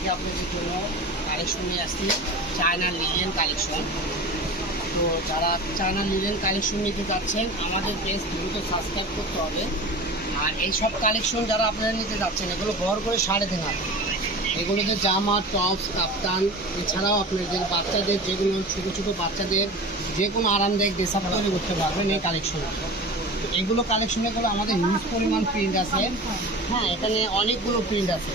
আজকে আপনাদের জন্য কালেকশন নিয়ে আসছি চায়না লিলেন কালেকশন। তো যারা চায়না লিলেন কালেকশন নিতে যাচ্ছেন আমাদের পেজ দ্রুত সাবস্ক্রাইব করতে হবে। আর এই সব কালেকশন যারা আপনারা নিতে যাচ্ছেন এগুলো বহর করে 3.5 এগুলোতে জামা, টপস, কাপ্তান, এছাড়াও আপনাদের বাচ্চাদের যেগুলো ছোটো ছোটো বাচ্চাদের যে কোনো আরামদায়ক ড্রেস আপ তৈরি করতে পারবেন এই কালেকশন। এগুলো কালেকশনগুলো আমাদের হিউজ পরিমাণ প্রিন্ট আছে। হ্যাঁ, এখানে অনেকগুলো প্রিন্ট আছে।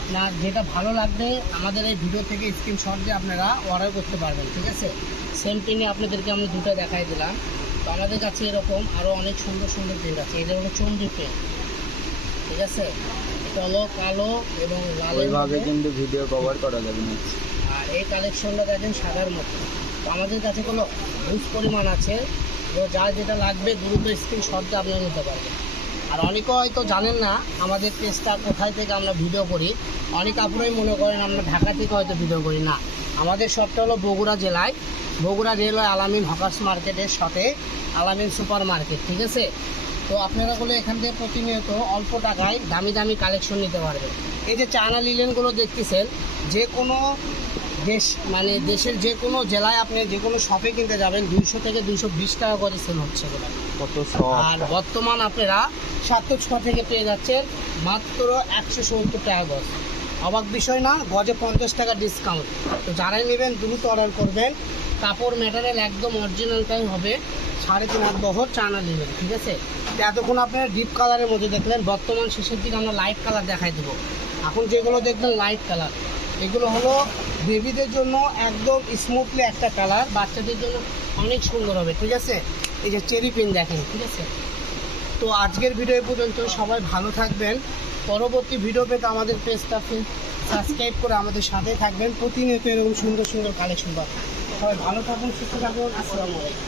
আপনার যেটা ভালো লাগবে আমাদের এই ভিডিও থেকে স্ক্রিনশট দিয়ে আপনারা অর্ডার করতে পারবেন, ঠিক আছে। সেম প্রিন্টে আপনাদেরকে আমি দুটো দেখাই দিলাম। তো আমাদের কাছে এরকম আরও অনেক সুন্দর সুন্দর প্রিন্ট আছে। এটা হলো চন্দ্রী প্রিন্ট, ঠিক আছে। এটা হলো কালো এবং লাল, কিন্তু ভিডিও কভার করা যাবে না। আর এই কালেকশনটা দেখেন সাদার মতো। তো আমাদের কাছে কোনো হিউজ পরিমাণ আছে। তো যার যেটা লাগবে দ্রুত স্ক্রিনশট দিয়ে আপনারা নিতে পারবেন। আর অনেকে হয়তো জানেন না আমাদের পেজটা কোথায় থেকে আমরা ভিডিও করি। অনেক আপুরাই মনে করেন আমরা ঢাকা থেকে হয়তো ভিডিও করি না। আমাদের শপটা হলো বগুড়া জেলায়, বগুড়া রেলওয়ে আলামিন হকার্স মার্কেটের সাথে আলামিন সুপার মার্কেট, ঠিক আছে। তো আপনারা বলে এখান থেকে প্রতিনিয়ত অল্প টাকায় দামি দামি কালেকশন নিতে পারবেন। এই যে চায়না লিলেনগুলো দেখতেছেন, যে কোনো দেশ মানে দেশের যে কোনো জেলায় আপনি যে কোনো শপে কিনতে যাবেন 200 থেকে 220 টাকা করে সেল হচ্ছে এগুলো। আর বর্তমান আপনারা 706 থেকে পেয়ে যাচ্ছেন মাত্র 170 টাকা গজ। অবাক বিষয় না, গজে 50 টাকা ডিসকাউন্ট। তো যারাই নেবেন দ্রুত অর্ডার করবেন। কাপড় ম্যাটেরিয়াল একদম অরিজিনালটাই হবে। 3.5 হাত বহর চায়না লিলেন, ঠিক আছে। তো এতক্ষণ আপনারা ডিপ কালারের মধ্যে দেখলেন, বর্তমান শেষের দিকে আমরা লাইট কালার দেখাই দেবো। এখন যেগুলো দেখলেন লাইট কালার, এগুলো হলো বেবিদের জন্য একদম স্মুথলি একটা কালার, বাচ্চাদের জন্য অনেক সুন্দর হবে, ঠিক আছে। এই যে চেরি পিন দেখেন, ঠিক আছে। তো আজকের ভিডিও পর্যন্ত, সবাই ভালো থাকবেন। পরবর্তী ভিডিও পেতে আমাদের পেজটা সাবস্ক্রাইব করে আমাদের সাথে থাকবেন। প্রতিনিয়ত এরকম সুন্দর সুন্দর কালেকশন পাবেন। সবাই ভালো থাকুন, সুস্থ থাকুন। আসসালামু আলাইকুম।